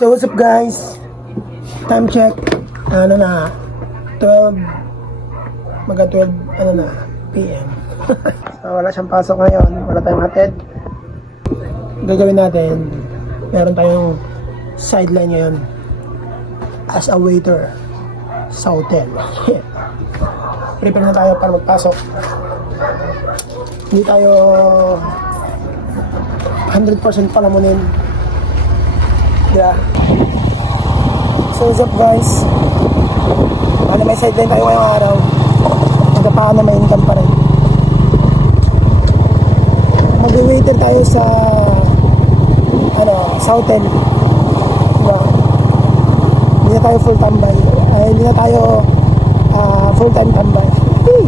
So what's up guys? Time check. Ano na? 12 Maga 12 ano na? PM. So wala siyang pasok ngayon. Wala tayong hatid. Gagawin natin, meron tayong sideline ngayon as a waiter sa hotel. Prepare na tayo para magpasok. Hindi tayo 100% palamunin. Yeah. So what's up guys? Ano, may sideline tayo ngayong araw. Magkapaka na may income pa rin. Mag-waiter tayo sa sa hotel. Diba? Hindi na tayo full tambay. Hindi na tayo full time tambay. Hey!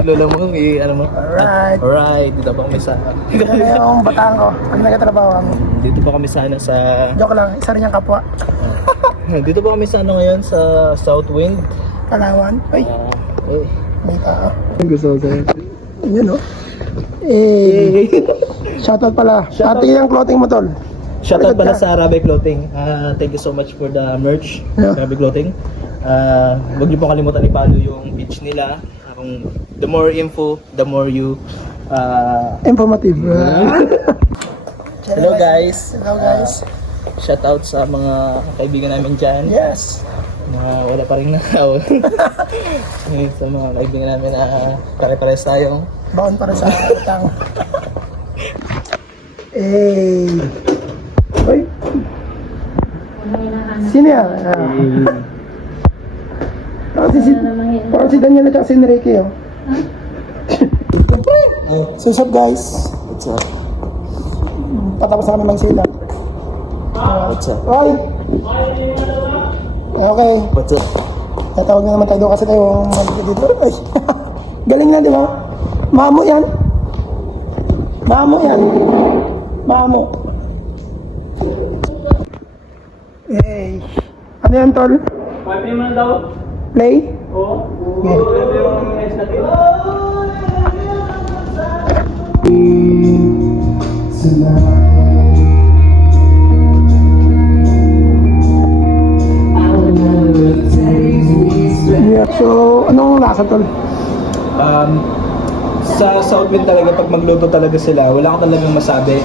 Lola mo, ano mo? Alright, dito pa kami sa... Ito na yung bataan ko. Ano nagkatrabaho kami? Dito pa kami sana sa... Joke lang, isa rin yung kapwa. Dito pa kami sa ano ngayon, sa Southwind. Palawan. Ay, may tao. Gusto ko sa'yo. Yun o. Shoutout pala. Ate yung clothing mo tol. Shoutout pala sa Rabe Clothing. Thank you so much for the merch. Yeah. Rabe Clothing. Huwag niyo po kalimutan i-follow yung page nila. The more info, the more you... Informative. Hello guys. Hello guys. Shoutout sa mga kaibigan namin dyan. Yes. Wala pa rin nakaw. Sa mga kaibigan namin na pare-pares tayo. Baon para sa utang. Uy. Sino yan? Parang si Daniel at si Enrique, oh. So, what's up, guys? What's up? Patapos na kami magsila. What's up? Oy! Okay. What's up? Tatawag na naman tayo doon kasi tayo magbigay dito. Ay! Galing na, di ba? Mamo yan. Mamo yan. Mamo. Hey. Ano yan, tol? 5 naman daw. Play? Oo. Okay. Yeah. So, anong lasa tol? Sa Southwind talaga, pag magluto talaga sila, wala ka talagang masabi.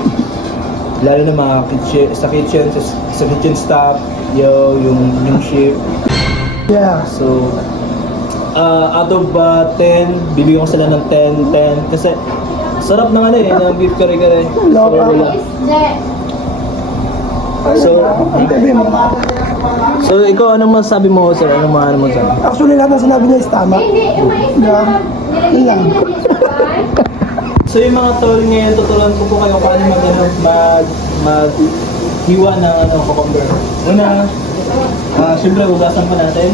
Lalo na mga kitchen, sa kitchen staff, yung chef. Yeah. So, out of 10, bibigyan ko sila ng 10, 10. Kasi, sarap ng ano ng beef kare-kare. So, ikaw, anong masasabi mo, sir? Ano mo sabi? Actually, lahat ng sinabi niya is tama. Yeah. Yun lang. So, yung mga tol ngayon, tuturuan ko po kayo paano maghiwa ng cucumber. Una, siyempre, ugasan pa natin.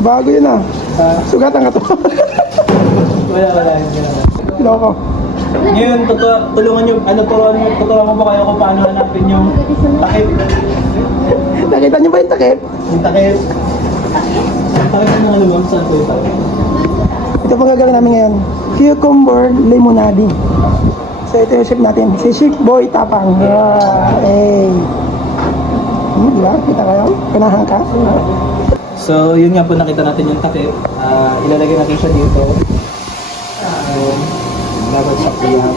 Bago yun ah. Sugatan ka to. Wala. Loko. Ngayon, tulungan nyo, tuturuan ko pa kayo kung paano hanapin yung takip. Nakita niyo ba yung takip? Yung takip. Yung takip ng ano mo, saan po yung takip? Ito pang gagawin namin ngayon. Cucumber limonade. So ito yung chef natin. Si Chef Boy Tapang. Diba? Kita kayo? Pinahan ka? So, yun nga po, nakita natin yung takip. Ilalagay natin siya dito. Nabagsak ko yan.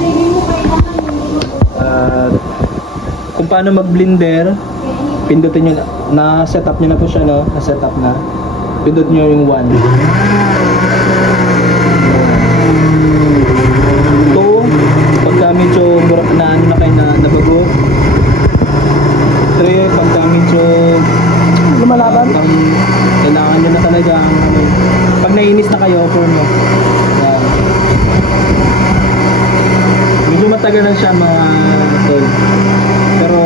Kung paano mag-blender, pindutin nyo, na-set up nyo na po siya, no? Na-set up na. Pindot nyo yung 1. 2, pagka medyo na kayo na nabago. 3, pagka medyo Lumalaban? kailangan nyo na talaga pag nainis na kayo, for mo. Yan. Medyo matagal na siya mga tol. Pero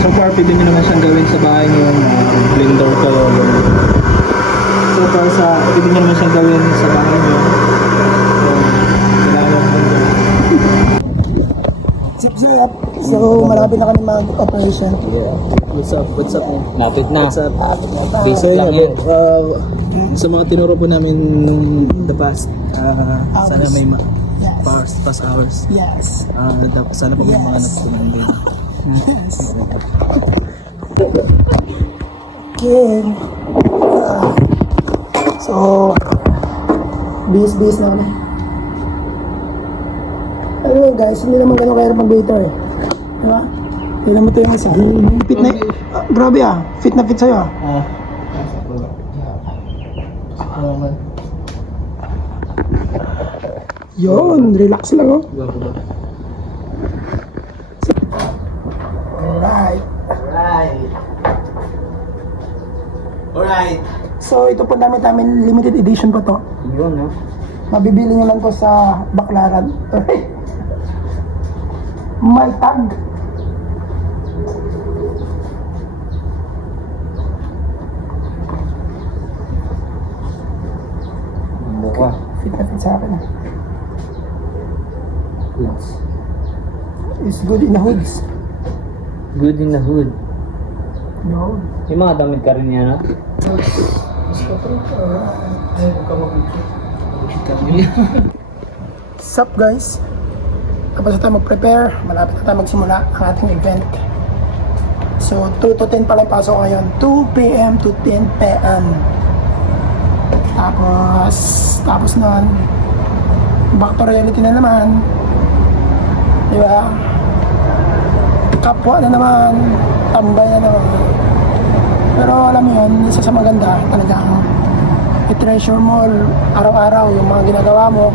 so far pwede nyo naman siyang gawin sa bahay nyo, blender kayo. So far pwede nyo naman siyang gawin sa bahay nyo. So, kailangan mo Zip. So, malapit na kami mag-operation. Yeah. What's up? Man? Lapit na. What's up? Basic lang yan. Sa mga tinuro po namin nung the past, sana may Yes. past hours. Yes. Sana po may mga Yes. natutunan din. Yes. Okay. So, bis na kami. Ano guys, hindi naman ganun kahirap mag-waiter eh. Diba? Tignan mo ito yung isa. Fit na, grabe fit na fit sa'yo Yun, relax lang Alright. So ito po namin limited edition po to. Yun, no? Mabibili nyo lang to sa Baklaran. May tag. Buka. Fit na fit sa akin Hoods. It's good in the hoods. Good in the hood. No. Yung mga damit ka rin yan, no? Sup guys? Tapos na tayo mag-prepare. Malapit na tayo magsimula ang ating event. So 2 to 10 pala yung pasok ngayon. 2 p.m. to 10 p.m. Tapos nun, back to reality na naman. Diba? Kapwa na naman. Tambay na naman. Pero alam mo yun, isa sa maganda, talagang i-treasure mo araw-araw yung mga ginagawa mo,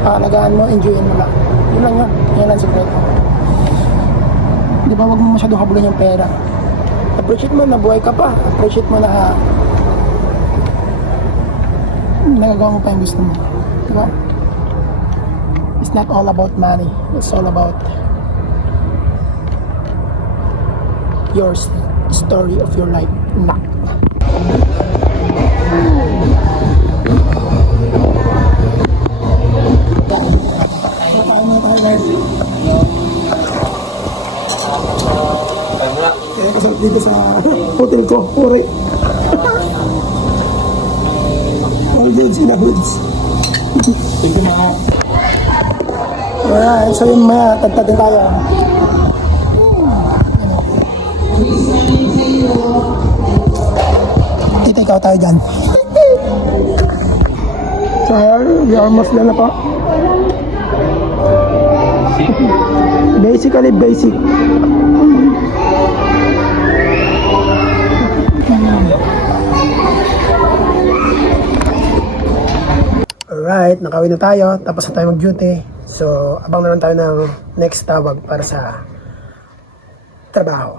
paalagaan mo, enjoyin mo lang. Yun lang yun. Yan ang sikreto. Di ba, wag mo masyadong habulin yung pera. Appreciate mo na buhay ka pa. Appreciate mo na nagagawa mo pa yung gusto mo. Di ba? It's not all about money. It's all about your story of your life. Nah. Kasi dito sa hotel ko, puri. All goods in the hoods. Alright, so yung mga tagtagin tayo. Take out tayo dyan. So we are almost done na po. Basically basic. Alright, nakawin na tayo. Tapos na tayo mag-duty. So, abang na lang tayo ng next tawag para sa trabaho.